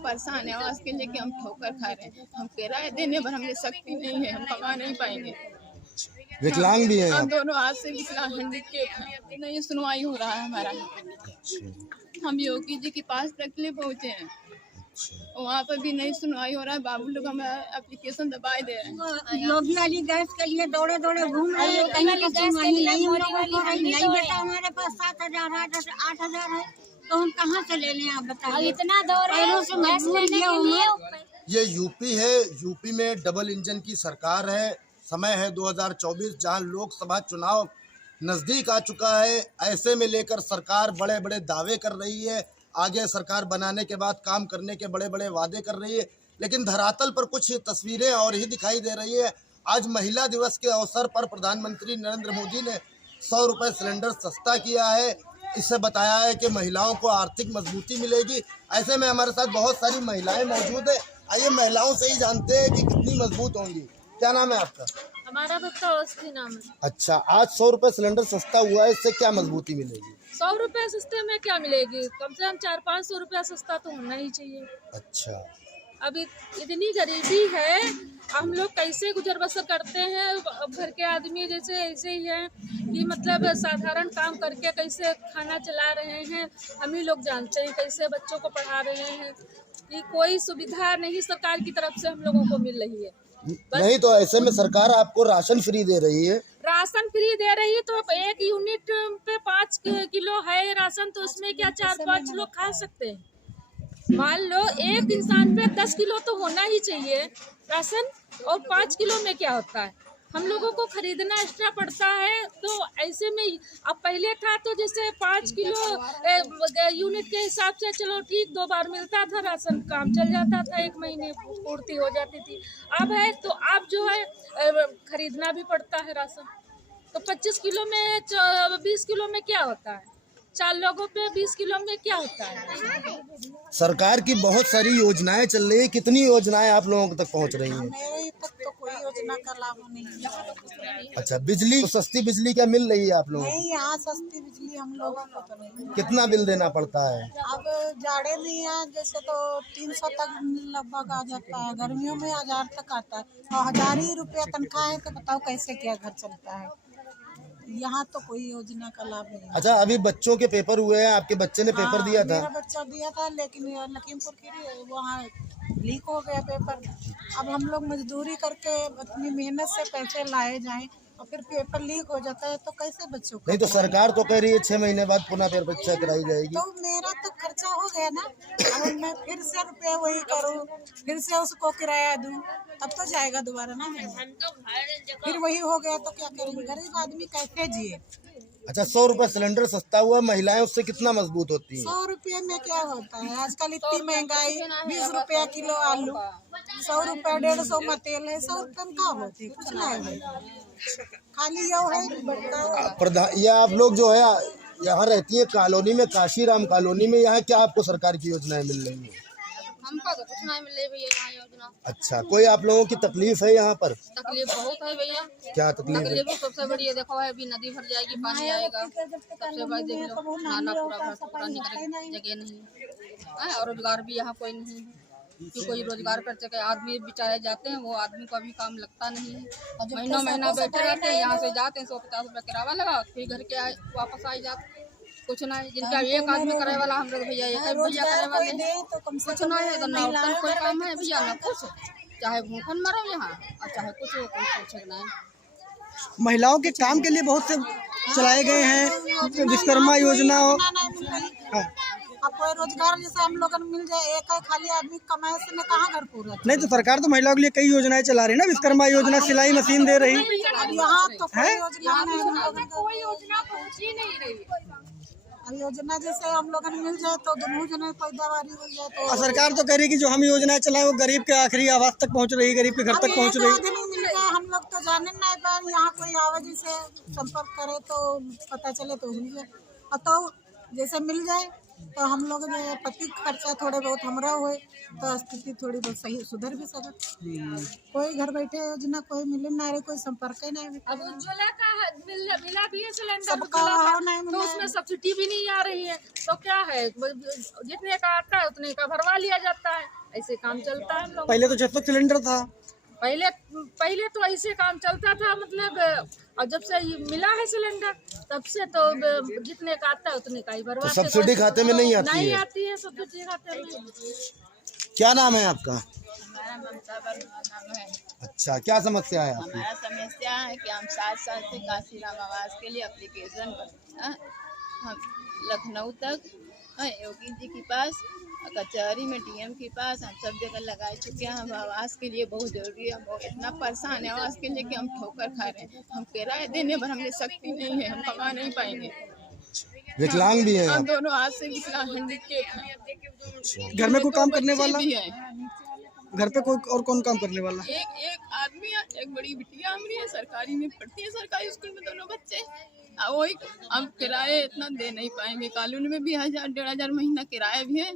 परेशान है आवाज के लेके, हम ठोकर खा रहे हैं। हम किराया देने पर हमने शक्ति नहीं है, हम कमा नहीं पाएंगे। विकलांग भी हैं हम आप? दोनों हाथ से विकलांग हैंडीकेप हैं, नहीं सुनवाई हो रहा है हमारा। हम योगी जी के पास तक ले पहुँचे हैं, वहाँ पर भी नहीं सुनवाई हो रहा है। बाबू लोग हमारा एप्लीकेशन दबाए दे रहे हैं। योगी वाली गैस के लिए दौड़े दौड़े घूम रहे हैं, कहीं का सुनवाई नहीं हम लोगों को रही। नहीं बेटा, हमारे पास 7,000 8,000 है, तो हम कहाँ से ले लें आप बताइए। इतना दौड़ ये यूपी है, यूपी में डबल इंजन की सरकार है। समय है 2024, जहां लोकसभा चुनाव नजदीक आ चुका है। ऐसे में लेकर सरकार बड़े बड़े दावे कर रही है, आगे सरकार बनाने के बाद काम करने के बड़े बड़े वादे कर रही है, लेकिन धरातल पर कुछ तस्वीरें और ही दिखाई दे रही है। आज महिला दिवस के अवसर पर प्रधानमंत्री नरेंद्र मोदी ने 100 रुपये सिलेंडर सस्ता किया है। इससे बताया है कि महिलाओं को आर्थिक मजबूती मिलेगी। ऐसे में हमारे साथ बहुत सारी महिलाएं मौजूद है। आइए महिलाओं से ही जानते हैं कि कितनी मजबूत होंगी। क्या नाम है आपका? हमारा तो अवस्थी नाम है। अच्छा, आज 100 रुपये सिलेंडर सस्ता हुआ है, इससे क्या मजबूती मिलेगी? 100 रुपए सस्ते में क्या मिलेगी? कम से कम 400-500 रुपया सस्ता तो होना ही चाहिए। अच्छा, अभी इतनी गरीबी है, हम लोग कैसे गुजर बसर करते हैं। अब घर के आदमी जैसे ऐसे ही हैं कि मतलब साधारण काम करके कैसे खाना चला रहे हैं, हम ही लोग जानते हैं। कैसे बच्चों को पढ़ा रहे हैं, कि कोई सुविधा नहीं सरकार की तरफ से हम लोगों को मिल रही है। नहीं तो ऐसे में सरकार आपको राशन फ्री दे रही है। राशन फ्री दे रही है तो 1 यूनिट पे 5 किलो है राशन, तो उसमें क्या 4-5 लोग खा सकते हैं? मान लो एक इंसान पे 10 किलो तो होना ही चाहिए राशन, और 5 किलो में क्या होता है? हम लोगों को खरीदना एक्स्ट्रा पड़ता है। तो ऐसे में अब पहले था तो जैसे 5 किलो यूनिट के हिसाब से चलो ठीक 2 बार मिलता था राशन, काम चल जाता था, 1 महीने पूर्ति हो जाती थी। अब है तो अब जो है खरीदना भी पड़ता है राशन। तो 25 किलो में 20 किलो में क्या होता है? 4 लोगों पे 20 किलो में क्या होता है? सरकार की बहुत सारी योजनाएं चल रही है, कितनी योजनाएं आप लोगों तक पहुंच रही हैं? मेरे तक तो कोई योजना का लाभ नहीं है। अच्छा, बिजली, तो सस्ती बिजली क्या मिल रही है आप लोगों को? नहीं, यहाँ सस्ती बिजली हम लोगों को तो नहीं। कितना बिल देना पड़ता है? अब जाड़े में यहाँ जैसे तो 300 तक लगभग आ जाता है, गर्मियों में 1000 तक आता है, और 1000 ही रुपया तनख्वाह है, तो बताओ कैसे क्या घर चलता है। यहाँ तो कोई योजना का लाभ नहीं है। अच्छा, अभी बच्चों के पेपर हुए हैं, आपके बच्चे ने पेपर दिया था? मेरा बच्चा दिया था, लेकिन लखीमपुर खीरी वहाँ लीक हो गया पेपर। अब हम लोग मजदूरी करके अपनी मेहनत से पैसे लाए जाएं और फिर पेपर लीक हो जाता है, तो कैसे बच्चों को? नहीं तो सरकार तो कह रही है 6 महीने बाद पुनः पेपर परीक्षा कराई जाएगी। तो मेरा तो खर्चा हो गया ना, अब मैं फिर से रुपये वही करूँ, फिर से उसको किराया दूँ, तब तो जाएगा दोबारा ना। फिर वही हो गया तो क्या करेंगे? गरीब आदमी कैसे जिए? अच्छा, 100 रुपये सिलेंडर सस्ता हुआ, महिलाएं उससे कितना मजबूत होती हैं? 100 रुपये में क्या होता है? आजकल इतनी महंगाई, 20 रुपया किलो आलू, 100 रुपया 150 में तेल है, 100 रुपये में क्या होती है? कुछ नहीं है, खाली यो है। प्रधान, ये आप लोग जो है यहाँ रहती है कॉलोनी में, काशीराम कॉलोनी में, यहाँ क्या आपको सरकार की योजनाएं मिल रही है? हमको तो कुछ नहीं मिले भैया यहाँ योजना। अच्छा, कोई आप लोगों की तकलीफ है यहाँ पर? तकलीफ बहुत है भैया। क्या तकलीफ है? तकलीफ सबसे बड़ी है, देखो है अभी नदी भर जाएगी, पानी आएगा, सबसे बड़ी देख लो नाला पूरा निकलने जगह नहीं है, और रोजगार भी यहाँ कोई नहीं है कि कोई रोजगार कर सके। आदमी बेचारे जाते हैं, वो आदमी को अभी काम लगता नहीं है, महीनों महीना बैठे रहते हैं। यहाँ से जाते हैं 150 रुपये किराया लगा, फिर घर के वापस आ जाते, कुछ नहीं। जिनका एक आदमी करे वाला, हम लोग भैया एक भैया करे वाले, कुछ नहीं है। तो ना कोई काम है भैया, ना कुछ, चाहे भूखन मरो यहाँ और चाहे कुछ हो, कोई पूछे नहीं। महिलाओं के काम के लिए बहुत से चलाए गए हैं, विश्वकर्मा योजना हो। अब कोई रोजगार जैसे हम लोग मिल जाए, एक खाली आदमी कमाए से न कहाँ घर पूरा? नहीं तो सरकार तो महिलाओं के लिए कई योजनाएं चला रही है ना, विश्वकर्मा योजना, सिलाई मशीन दे रही अब यहाँ तो कोई योजना नहीं, कोई योजना पहुँच ही नहीं रही। अब योजना जैसे हम लोग मिल जाए तो दोनों जने पैदावारी हो जाए तो। और सरकार तो कह रही है कि जो हम योजनाएं चलाए वो गरीब के आखिरी आवास तक पहुंच रही है, गरीब के घर तक पहुंच रही है। हम लोग तो जाने नहीं पाए, यहाँ कोई आवाज़ से संपर्क करे तो पता चले तो मिल जाए, और तो जैसे मिल जाए तो हम लोग पति खर्चा थोड़े बहुत हमरा हुए तो स्थिति थोड़ी बहुत सही सुधर भी सकत। कोई घर बैठे योजना कोई मिले ना रहे, कोई संपर्क ही नहीं। अब उज्ज्वला का मिला भी है सिलेंडर, सबका नहीं मिला, तो उसमें सब्सिडी भी नहीं आ रही है, तो क्या है, जितने का आता है उतने का भरवा लिया जाता है। ऐसे काम चलता है हम लोग। पहले तो 600 सिलेंडर था। पहले तो ऐसे काम चलता था, मतलब और जब से ये मिला है सिलेंडर तब से तो जितने का आता है उतने का ही तो भरवा। सब्सिडी खाते में नहीं आती नहीं है? आती है सब्सिडी खाते में। क्या नाम है आपका? हमारा ममता वर्मा नाम है। अच्छा, क्या समस्या है आपकी? हमारा समस्या है कि हम 7 साल से काशीराम आवास के लिए एप्लीकेशन हम लखनऊ तक योगी जी के पास, कचहरी में डीएम के पास, हम सब जगह लगा चुके हैं। हम आवास के लिए बहुत जरूरी है, हम इतना परेशान है आवास के लिए कि हम ठोकर खा रहे हैं। हम किराया देने पर हमें शक्ति नहीं है, हम कमा नहीं पाएंगे। विकलांग भी हैं हम आप? दोनों हाथ से विकलांग हैं। घर में कोई काम करने वाला? भी है। घर पे कोई और कौन काम करने वाला? एक आदमी है, एक बड़ी बिटिया हमारी है, सरकारी में पढ़ती है, सरकारी स्कूल में दोनों बच्चे। वही हम किराए इतना दे नहीं पाएंगे। कॉलोनी में भी 1000-1500 महीना किराया भी है।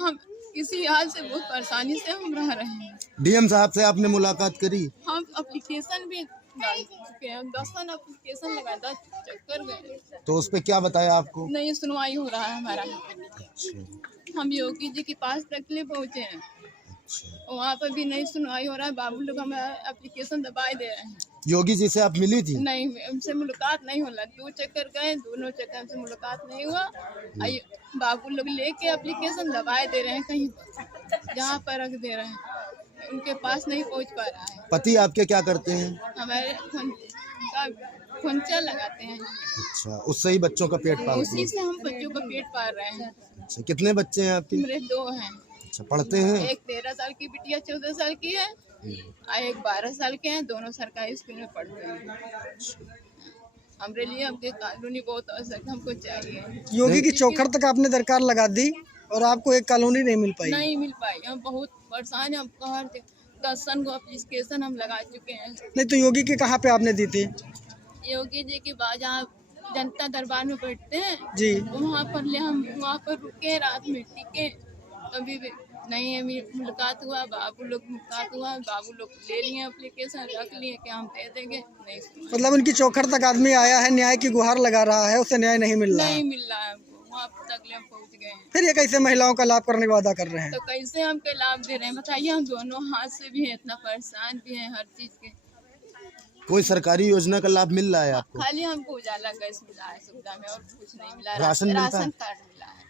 हम इसी हाल से बहुत परेशानी से हम रह रहे हैं। डीएम साहब से आपने मुलाकात करी? हम एप्लीकेशन भी डाल चुके हैं, 10 एप्लीकेशन लगाए, 10 चक्कर गए, तो उस पे क्या बताया आपको? नहीं सुनवाई हो रहा है हमारा। हम योगी जी के पास तक ले पहुँचे हैं, वहाँ पर भी नहीं सुनवाई हो रहा है। बाबू लोग हमें एप्लीकेशन दबाए दे रहे हैं। योगी जी से आप मिली थी? नहीं, हमसे मुलाकात नहीं होला। 2 चक्कर गए, दोनों चक्कर हमसे मुलाकात नहीं हुआ। बाबू लोग लेके एप्लीकेशन दबाए दे रहे हैं, कहीं जहाँ पर रख दे रहे हैं, उनके पास नहीं पहुँच पा रहा है। पति आपके क्या करते हैं? हमारे खुंचा लगाते हैं। अच्छा, उससे ही बच्चों का पेट पालते उसी हैं? से हम बच्चों का पेट पाल रहे हैं। अच्छा, कितने बच्चे हैं आपके? मेरे 2 हैं। अच्छा, पढ़ते हैं? एक 13 साल की बिटिया 14 साल की है और एक 12 साल के हैं। दोनों सरकारी स्कूल में पढ़ते हैं। हमारे लिए हमके कानूनी बहुत आवश्यक हमको चाहिए। योगी की चौखट तक आपने दरकार लगा दी और आपको एक कॉलोनी नहीं मिल पाई? नहीं मिल पाई। हम बहुत परेशान हैं। हम हर 10 को एप्लीकेशन हम लगा चुके हैं। नहीं तो योगी के कहाँ पे आपने दी थी? योगी जी के बाद जहाँ जनता दरबार में बैठते हैं जी, वहाँ पर हम वहाँ पर रुके, रात में टिके, अभी भी नहीं है मुलाकात हुआ। बाबू लोग मुलाकात हुआ, बाबू लोग ले लिए एप्लीकेशन, रख लिए कि हम दे देंगे। नहीं सुना। मतलब उनकी चौखट तक आदमी आया है, न्याय की गुहार लगा रहा है, उसे न्याय नहीं मिल रहा है। नहीं मिल रहा है हमको, वहाँ तक ले हम पहुँच गए हैं। फिर ये कैसे महिलाओं का लाभ करने का वादा कर रहे हैं? तो कैसे हमके लाभ दे रहे हैं बताइए? हम दोनों हाथ से भी हैं, इतना परेशान भी हैं हर चीज के। कोई सरकारी योजना का लाभ मिल रहा है आपको? खाली हमको उजाला गैस मिला है सुविधा में, और कुछ नहीं मिला। राशन मिलता है? राशन कार्ड मिला है।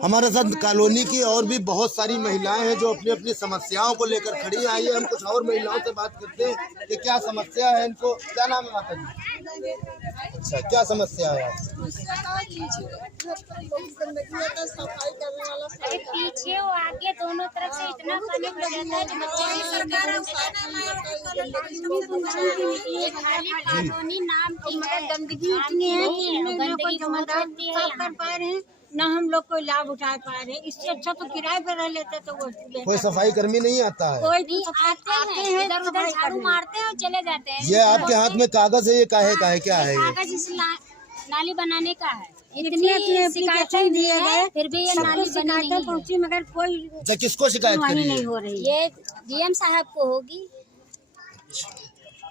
हमारे साथ कॉलोनी की और भी बहुत सारी महिलाएं हैं जो अपनी अपनी समस्याओं को लेकर खड़ी आई है। हम कुछ और महिलाओं से बात करते हैं कि क्या समस्या है इनको। क्या नाम है माता जी? अच्छा, क्या समस्या है आपको? अरे पीछे वो आगे दोनों तरफ से इतना पानी लग जाता है कि खाली कॉलोनी नाम की है। गंदगी इतनी है कि इन लोगों को जमादार साफ कर पा रहे हैं, ना हम लोग कोई लाभ उठा पा रहे हैं। इससे अच्छा तो किराए पे रह लेते तो वो कोई सफाई कर्मी नहीं आता है? कोई नहीं आते हैं, इधर उधर झाड़ू मारते हैं और चले जाते हैं। ये आपके हाथ में कागज है, ये काहे का है? क्या है ये? कागज इस नाली बनाने का है। इतनी शिकायतें दिए गए, फिर भी ये नाली शिकायतें पहुंची, मगर कोई तो किसको शिकायत करी है? नहीं हो रही। ये डीएम साहब को होगी।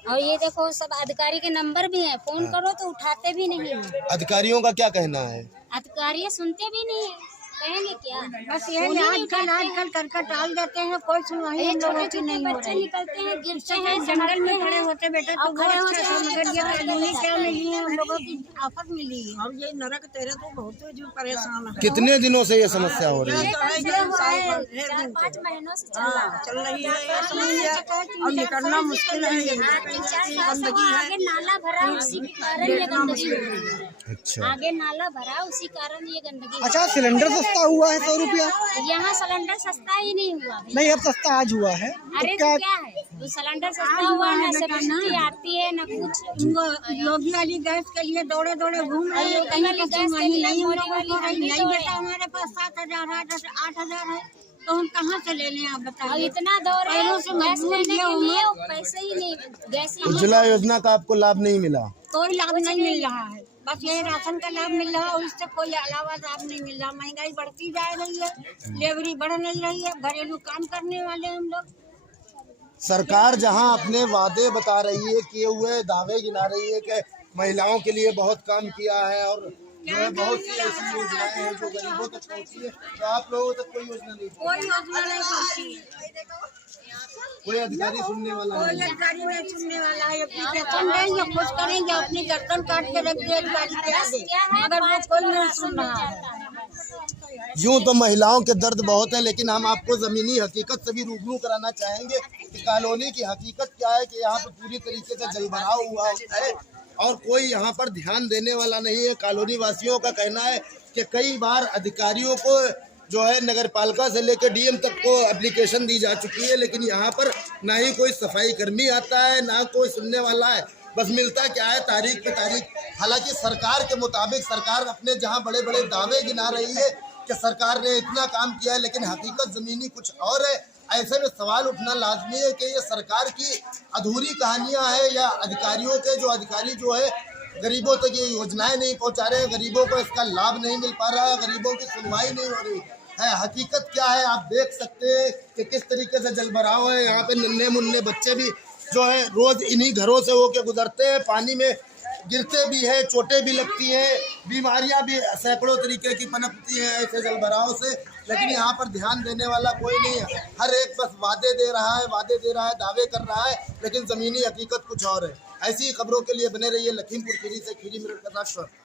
और ये देखो सब अधिकारी के नंबर भी हैं, फोन करो तो उठाते भी नहीं हैं। अधिकारियों का क्या कहना है? अधिकारी सुनते भी नहीं है, कहेंगे क्या? बस यही आजकल कर टाल देते हैं। कोई सुनवाई हम लोगों की नहीं हो बच्चे रही। निकलते हैं, गिरते हैं, जंगल में खड़े होते बेटा तो खड़े बहुत होते अच्छा था, हैं, मगर ये सब कॉलोनी क्या सब मिली है, हम लोगों की आफत मिली है। और ये नरक तेरे तो बहुत जो परेशान है। कितने दिनों से ये समस्या हो रही है? 4-5 महीनों से चल रहा है। चल रही है, समस्या और निकलना मुश्किल है। ये गंदगी है, आगे नाला भरा उसी के कारण ये गंदगी हो रही है। अच्छा, आगे नाला भरा उसी कारण ये गंदगी। अच्छा, सिलेंडर सस्ता हुआ है 100 रुपया? यहाँ सिलेंडर सस्ता ही नहीं हुआ। नहीं, अब सस्ता आज हुआ है। अरे तो क्या है, तो सिलेंडर सस्ता हुआ है, सब्सिडी आती है न कुछ। योगी वाली गैस के लिए दौड़े घूम रहे हैं, कहीं का सुनवाई नहीं हम लोगों को रही। नहीं बेटा, हमारे पास 7,000 8,000 है, तो हम कहाँ से ले लें आप और बताइए। इतना दौड़ रहे हैं गैस लेने के लिए, और पैसे ही नहीं, गैस ही नहीं। उज्ज्वला योजना का आपको लाभ नहीं मिला? कोई लाभ नहीं मिल रहा है, बस यही राशन का लाभ मिल रहा है और इससे कोई अलावा लाभ नहीं मिल रहा। महंगाई बढ़ती जा रही है, लेबरी बढ़ नहीं रही है, घरेलू काम करने वाले हम लोग। सरकार जहां अपने वादे बता रही है, किए हुए दावे गिना रही है कि महिलाओं के लिए बहुत काम किया है और जो है बहुत सी ऐसी योजनाएं हैं जो गरीबों तक पहुँची है, तो आप लोगों तक कोई योजना नहीं पहुंची? कोई योजना नहीं पहुंची, कोई अधिकारी सुनने वाला कोई नहीं? अधिकारी नहीं सुनने वाला है। एप्लीकेशन देंगे, कुछ करेंगे, अपनी गर्दन काट के रख दिए अधिकारी के आगे, मगर वो कोई नहीं सुन रहा है। यूं तो महिलाओं के दर्द बहुत है, लेकिन हम आपको ज़मीनी हकीकत से भी रूबरू कराना चाहेंगे कि कॉलोनी की हकीकत क्या है कि यहाँ पे पूरी तरीके से जलभराव हुआ है और कोई यहाँ पर ध्यान देने वाला नहीं है। कॉलोनी वासियों का कहना है कि कई बार अधिकारियों को जो है नगर पालिका से लेकर डीएम तक को एप्लीकेशन दी जा चुकी है, लेकिन यहाँ पर ना ही कोई सफाई कर्मी आता है, ना कोई सुनने वाला है। बस मिलता क्या है तारीख पे तारीख। हालांकि सरकार के मुताबिक सरकार अपने जहाँ बड़े बड़े दावे गिना रही है कि सरकार ने इतना काम किया है, लेकिन हकीकत ज़मीनी कुछ और है। ऐसे में सवाल उठना लाजमी है कि ये सरकार की अधूरी कहानियां हैं या अधिकारियों के जो अधिकारी जो है गरीबों तक ये योजनाएं नहीं पहुंचा रहे हैं, गरीबों को इसका लाभ नहीं मिल पा रहा है, गरीबों की सुनवाई नहीं हो रही है। हकीकत क्या है आप देख सकते हैं कि किस तरीके से जलभराव है। यहाँ पे नन्हे मुन्ने बच्चे भी जो है रोज इन्हीं घरों से होके गुजरते हैं, पानी में गिरते भी है, चोटें भी लगती हैं, बीमारियां भी सैकड़ों तरीके की पनपती हैं ऐसे जलभराव से, लेकिन यहाँ पर ध्यान देने वाला कोई नहीं है। हर एक बस वादे दे रहा है, दावे कर रहा है, लेकिन ज़मीनी हकीकत कुछ और है। ऐसी खबरों के लिए बने रहिए लखीमपुर खीरी से। खीरी मिरर का